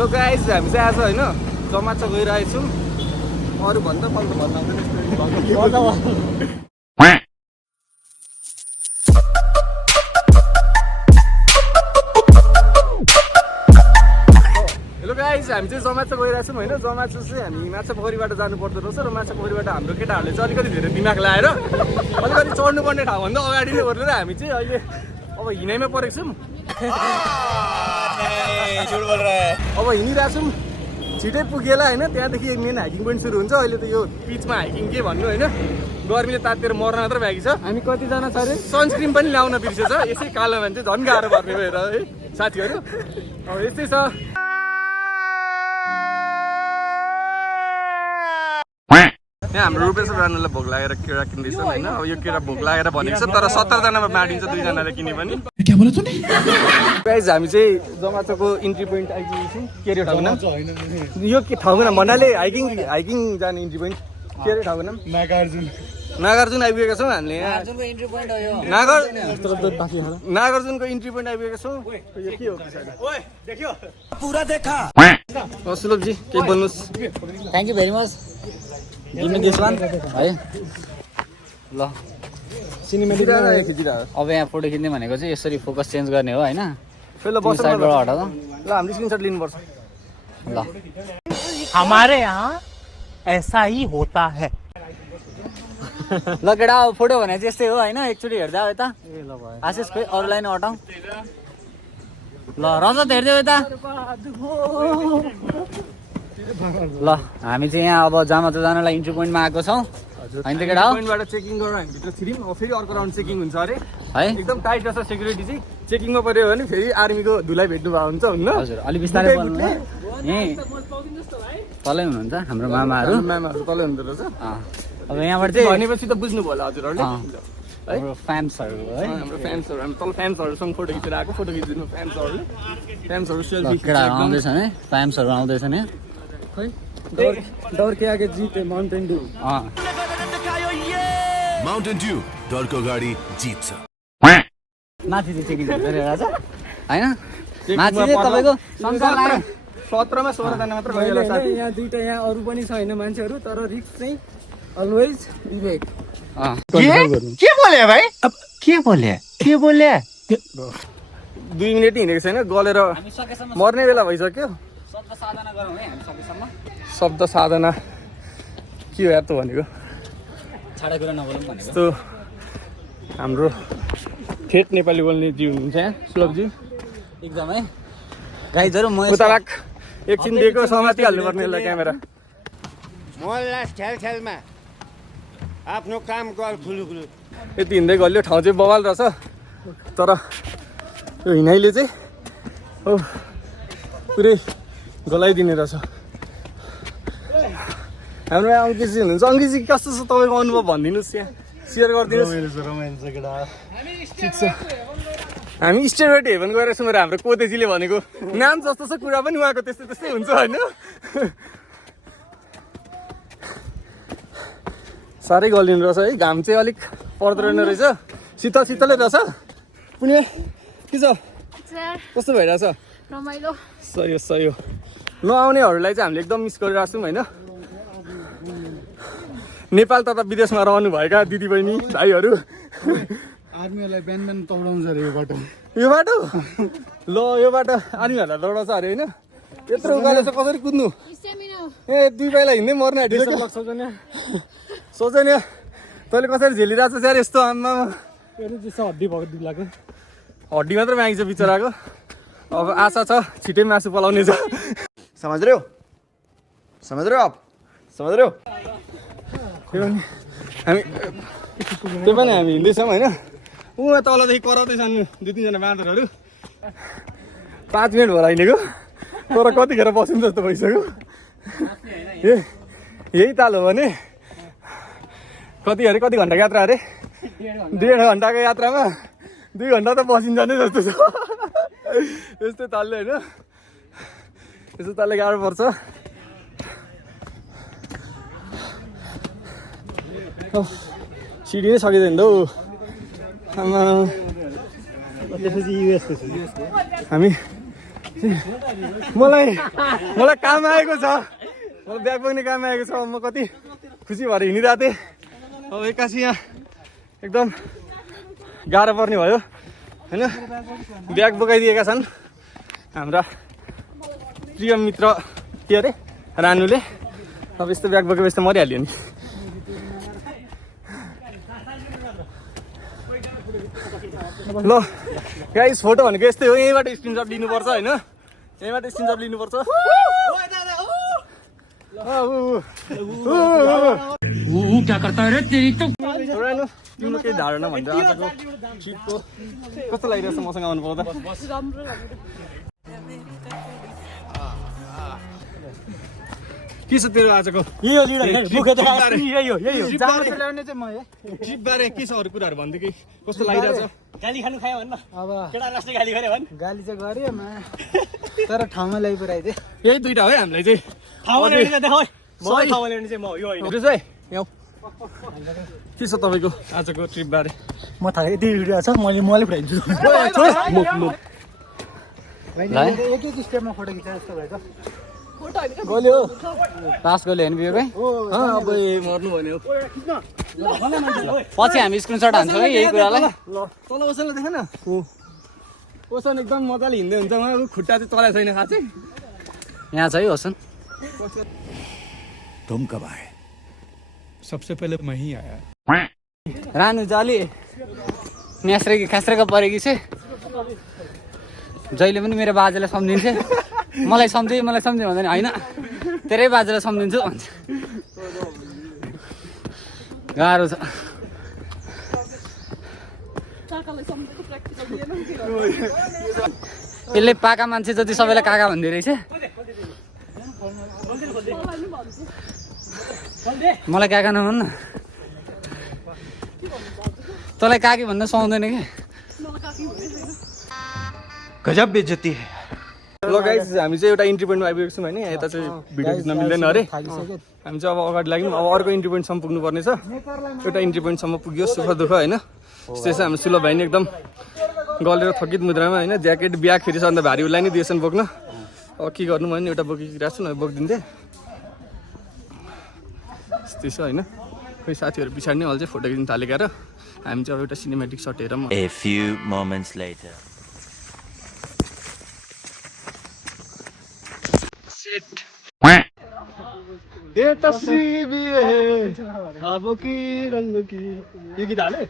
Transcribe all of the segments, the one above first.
Hello guys, हामी चाहिँ आज होइन जमाचा गइरहेछौँ। अरू भन्दा पल्ट भन्नु आउँदैन। हेलो गाइज, हामी चाहिँ जमाचा गइरहेछौँ होइन। जमाचा चाहिँ हामी माछा पोखरीबाट जानु पर्दो रहेछ र माछा पोखरीबाट हाम्रो केटाहरूले चाहिँ अलिकति धेरै दिमाग लाएर अलिकति चढ्नुपर्ने ठाउँभन्दा अगाडि नै गरेर हामी चाहिँ अहिले अब हिँडाइमा परेको छौँ। अब हिँडिरहेछौँ, छिटै पुगेला होइन। त्यहाँदेखि मेन हाइकिङ पोइन्ट सुरु हुन्छ। अहिले त यो पिचमा हाइकिङ के भन्नु होइन, गर्मीले तातेर मर्न मात्र बाँकी छ। हामी कतिजना छ अरे सनस्क्रिन पनि ल्याउन बिर्सेछ। यसै कालो मान्छे झन् गाह्रो पर्ने भएर है साथीहरू। अब यस्तै छ। यहाँ हाम्रो रुपेश रानुलाई भोग लागेर केरा किन्दैछ होइन। अब यो केरा भोग लागेर भनेको छ, तर 70 जनामा बाँडिन्छ, 2 जनाले किने पनि। गाइज, हामी चाहिँ जमाचाको इन्ट्री पोइन्ट आइपुगेको छौँ। के अरे ठाउँको नाम? यो के ठाउँको नाम भन्नाले हाइकिङ जाने इन्ट्री पोइन्ट के अरे ठाउँको नाम? नागार्जुन आइपुगेका छौँ हामीले यहाँ। नागार्जुनको इन्ट्री पोइन्ट आइपुगेका छौँ। यो के हो पुरा देखा? सुलभजी केही बोल्नुहोस्। थ्याङ्क यू भेरी मच है। ल अब यहाँ फोटो खिच्ने भनेको चाहिँ यसरी फोकस चेन्ज गर्ने हो होइन। साइडबाट हटा त। ल हामीले स्क्रिनसट लिनुपर्छ। ल हमारे यहाँ ऐसा ही होता है। ल केटा अब फोटो भने चाहिँ यस्तै हो होइन। एकचोटि हेर्दा यता आशिष खोइ अरूलाई नै हटाउँ। ल रजत हेरिदियो यता। ल हामी चाहिँ यहाँ अब जामाचा जानलाई इन्ट्री पोइन्टमा आएको छौँ होइन त केटा हो। पोइन्टबाट चेकिङ गरेर हामी भित्र छिर्यौँ। फेरि अर्को राउन्ड चेकिङ हुन्छ अरे है। एकदम टाइट रहेछ सेक्युरिटी चाहिँ। चेकिङमा पऱ्यो भने फेरि आर्मीको धुलाई भेट्नु भएको हुन्छ हुन्न। हजुर अलिक बिस्तारै बोल्नु। यहीँ तलै हुनुहुन्छ हाम्रो मामाहरू तलै हुँदो रहेछ। अब यहाँबाट चाहिँ भनेपछि त बुझ्नु भयो होला हजुरहरूले है। हाम्रो फ्यान्सहरू है, हाम्रो फ्यान्सहरू, हामी तल फ्यान्सहरूसँग फोटो खिचेर आएको। फोटो खिचिदिनु फ्यान्सहरूले। फ्यान्सहरू सेल्फी केटाहरू आउँदैछन् है, फ्यान्सहरू आउँदैछन् है। डर के आगे जीते माउन्टेन ड्यू। माउन्टेन ड्यू डरको गाडी जित्छ। माथि चाहिँ चेकिङ हुन्छ रे राजा होइन। माथि चाहिँ तपाईँको संसार लाग्यो 17 मा 16 जना मात्र गइरहेको छ। यहाँ दुईटा यहाँ अरू पनि छ होइन मान्छेहरू, तर रिस्क चाहिँ अलवेज विवेक। के बोले भाइ? अब के बोले 2 मिनेट हिँडेको छैन, गलेर मर्ने बेला भइसक्यो। शब्द साधना गरौँ है हामी सकेसम्म। शब्द साधना के हो यार त भनेको? छाडा कुरा नबोलौँ भनेको। यस्तो हाम्रो ठेट नेपाली बोल्ने जी हुनुहुन्छ यहाँ सुलभजी एकदमै। गाइजहरू म उता राख, एकछिन दिएको समाति हाल्नुपर्ने यसलाई क्यामेरा। मोहल्ला छेलछेलमा आफ्नो काम गर खुलुखुलु। यति हिँड्दै गल्यो, ठाउँ चाहिँ बवाल रहेछ। तर यो हिँडाइले चाहिँ हो पुरै गलाइदिने रहेछ। हाम्रो यहाँ अङ्कितजी हुनुहुन्छ। अङ्कितजी कस्तो छ तपाईँको अनुभव भनिदिनुहोस्, यहाँ सेयर गरिदिनुहोस्। ठिक छ, हामी स्टेट हेभन गएर छौँ। हाम्रो कोतेजीले भनेको नाम जस्तो छ कुरा पनि उहाँको त्यस्तै त्यस्तै हुन्छ होइन। साह्रै गलिनु रहेछ है। घाम चाहिँ अलिक पर्दो रहेन रहेछ, शीतल शीतलै रहेछ। पुण्य के छ, कस्तो भइरहेछ? रमाइलो। सही हो सही हो। नआउनेहरूलाई चाहिँ हामीले एकदम मिस गरिरहेको छौँ होइन। नेपाल तथा विदेशमा रहनुभएका दिदीबहिनी भाइहरू, आर्मीहरूलाई बिहान बिहान तौडाउँछ अरे यो बाटो। यो बाटो ल यो बाटो आर्मीहरूलाई दौडाउँछ अरे होइन। यत्रो उकालो चाहिँ कसरी कुद्नु? ए 2 पाइला हिँड्दै मर्ने आँटिरहेको सोच नि। तैँले कसरी झेलिरहेको छ यार यस्तो? आम्मा हड्डी भएको लाग्यो। हड्डी मात्र बाँकी छ बिचराको। अब आशा छ छिटै मासु पलाउने छ। समझ रहे हो आप? समझ रहे हो? हामी त्यो पनि हामी हिँड्दैछौँ होइन। उहाँ तलदेखि कराउँदैछन् 2-3 जना बाँदरहरू। 5 मिनट भएर हिँडेको, तर कतिखेर बस्नु जस्तो भइसक्यो। यही ताल हो भने कति घन्टाको यात्रा अरे? 1.5 घन्टाको यात्रामा 2 घन्टा त बसिन्छ नै जस्तो छ। यस्तै तालले होइन, यस्तो तालले गाह्रो पर्छ। सिडी नै सकिँदैन हौ। हामी मलाई काम आएको छ, मलाई ब्याग बोक्ने काम आएको छ। म कति खुसी भएर हिँडिरहेको थिएँ, अब एक्कासी यहाँ एकदम गाह्रो पर्ने भयो होइन। ब्याग बोकाइदिएका छन् हाम्रा प्रिय मित्र के अरे रानुले। अब यस्तो ब्याग बोकेपछि त मरिहाल्यो नि। ल गाइस, फोटो भनेको यस्तै हो, यहीँबाट स्क्रिनसट लिनुपर्छ होइन, यहीँबाट स्क्रिनसट लिनुपर्छ। रानु तिम्रो केही धारणा भन्छ आजको ट्रिपको कस्तो लागिरहेछ मसँग आउनु पाउँदा? के छ तेरो आजको ट्रिप बारे के छ, अरू कुराहरू भन्दै कस्तो लागिरहेछ? गाली खानु खायो भन्न, अब केटा नाच्ने गाली गरे भन्। गाली चाहिँ गऱ्यो तर ठाउँमा ल्याइपुऱ्याइदिए। यही दुइटा हो हामीलाई चाहिँ। ठाउँमा ल्याउने चाहिँ देखाऊ, सबै ठाउँमा ल्याउने चाहिँ म यो होइन। के छ तपाईँको आजको ट्रिप बारे? म थाहा यति भिडियो छ, मैले पुऱ्याइदिन्छु। एक एक स्टेपमा फोटो खिच्छ जस्तो भयो त। गल्यो लास्ट गल्यो होइन बियोकै। अब मर्नु भन्यो। पछि हामी स्क्रिनसट हान्छौँ है यही कुरालाई। तल ओसनलाई देख न, ओसन एकदम मजाले हिँड्दै हुन्छ। उहाँको खुट्टा चाहिँ चलाएको छैन खासै। यहाँ छ है होसन। तुम कब आए? सबसे पहले मैं ही आया। रानु चाहिँ अलि न्यास्रेकी खास्रेको परेकी छ। जहिले पनि मेरो बाजेलाई सम्झिन्छ, मलाई सम्झि भन्दैन, होइन तेरै बाजेलाई सम्झिन्छु भन्छ। गाह्रो छ। यसले पाका मान्छे जति सबैलाई काका भन्दै रहेछ। मलाई काका नभन् न, तँलाई काकी भन्न सुहाउँदैन कि? गजब बेइज्जती है। ल गाइस, हामी चाहिँ एउटा इन्ट्री पोइन्टमा आइपुगेको छौँ होइन। यता चाहिँ भिडियो खिच्न मिल्दैन अरे। हामी चाहिँ अब अगाडि लाग्यौँ, अब अर्को इन्ट्री पोइन्टसम्म पुग्नुपर्ने छ। एउटा इन्ट्री पोइन्टसम्म पुग्यो, सुख दुःख होइन। त्यस्तै चाहिँ हाम्रो सुलभ भाइ नि एकदम गलेर थकित मुद्रामा होइन। ज्याकेट ब्याग फेरि सन्त भारी उसलाई नै दिएछन् बोक्न। अब के गर्नु भने एउटा बोकिरहेको छु न, बोकिदिन्थेँ। त्यस्तै छ होइन। खोइ साथीहरू पछाडि नै अल्छै फोटो खिच्न थालेका र हामी चाहिँ अब एउटा सिनेमेटिक सट हेरौँ। A few moments later. ये तस्वीर भी है ख्वाबों की रंग की। ये गीत हाले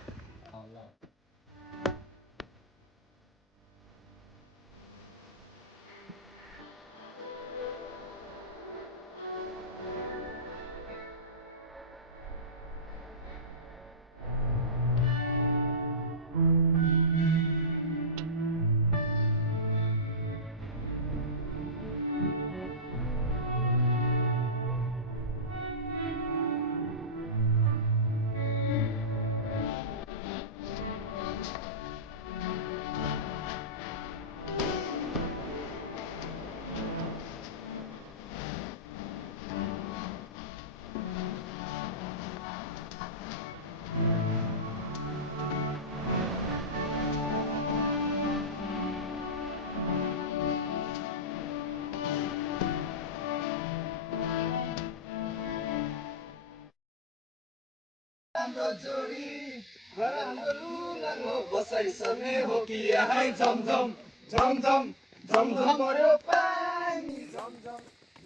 झमझम पर्यो पानी झमझम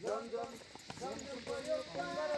झमझम झमझम पर्यो पानी